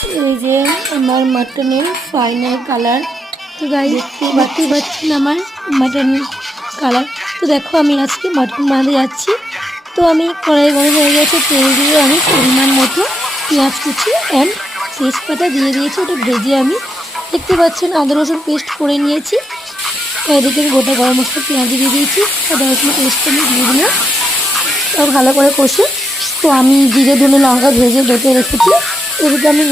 এই যে আমার মাটনের ফাইনাল কালার। তো গাইস দেখতেই পাচ্ছেন আমার মাটন কালার। তো দেখো আমি আজকে মাটন বানাতে যাচ্ছি। তো আমি কড়াই গরম হয়ে গেছে, তেল দিয়ে আমি পরিমাণ মতো পেঁয়াজ কুচি অ্যান্ড তেজপাতা দিয়ে দিয়েছি। ওটা ভেজে আমি দেখতে পাচ্ছেন আদা রসুন পেস্ট করে নিয়েছি। এদিকে গোটা গরম মশলা পেঁয়াজ দিয়ে দিয়েছি, আদা রসুন পেস্ট আমি দিয়ে দিলাম। তো ভালো করে কষে তো আমি জিরে ধনে লঙ্কা ভেজে বেটে রেখেছি। এদিকে আমি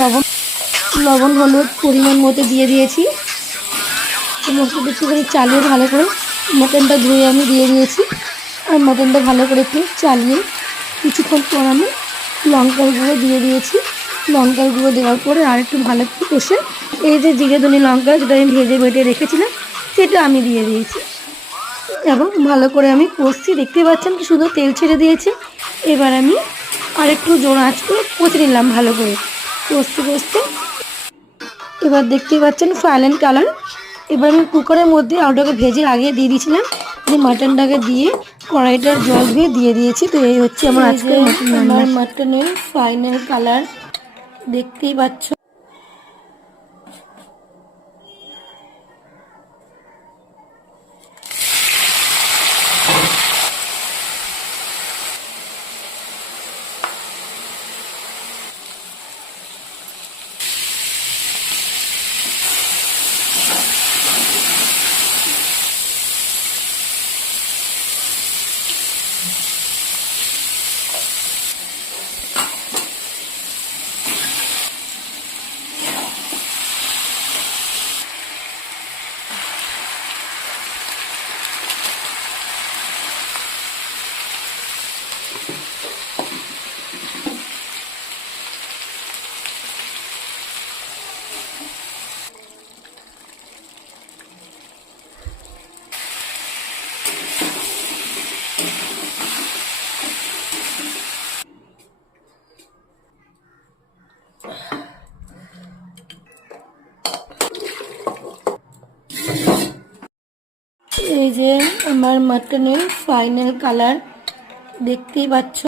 লবণ হলুদ পরিমাণ মতো দিয়ে দিয়েছি। মশলাটা একটুখানি চালিয়ে ভালো করে মাটনটা ধুয়ে আমি দিয়ে দিয়েছি। আর মাটনটা ভালো করে একটু চালিয়ে কিছুক্ষণ পর আমি লঙ্কার গুঁড়ো দিয়ে দিয়েছি। লঙ্কার গুঁড়ো দেওয়ার পরে আর একটু ভালো করে কষে এই যে জিরে ধনে লঙ্কা যেটা আমি ভেজে বেটে রেখেছিলাম সেটা আমি দিয়ে দিয়েছি এবং ভালো করে আমি কষছি। দেখতে পাচ্ছেন কি শুধু তেল ছেড়ে দিয়েছে। এবার আমি আর একটু জোর আঁচ করে কষে নিলাম ভালো করে কষতে কষতে। এবার দেখতেই পাচ্ছেন ফাইনাল কালার। এবার আমি কুকারের মধ্যে আলুটাকে ভেজে আগে দিয়ে দিয়েছিলাম, দিয়ে মাটনটাকে দিয়ে কড়াইটার জল ধুয়ে দিয়ে দিয়েছি। তো এই হচ্ছে আমার আজকে আমার মাটনের ফাইনাল কালার, দেখতেই পাচ্ছ। এই যে আমার মাটনের ফাইনাল কালার, দেখতেই পাচ্ছ।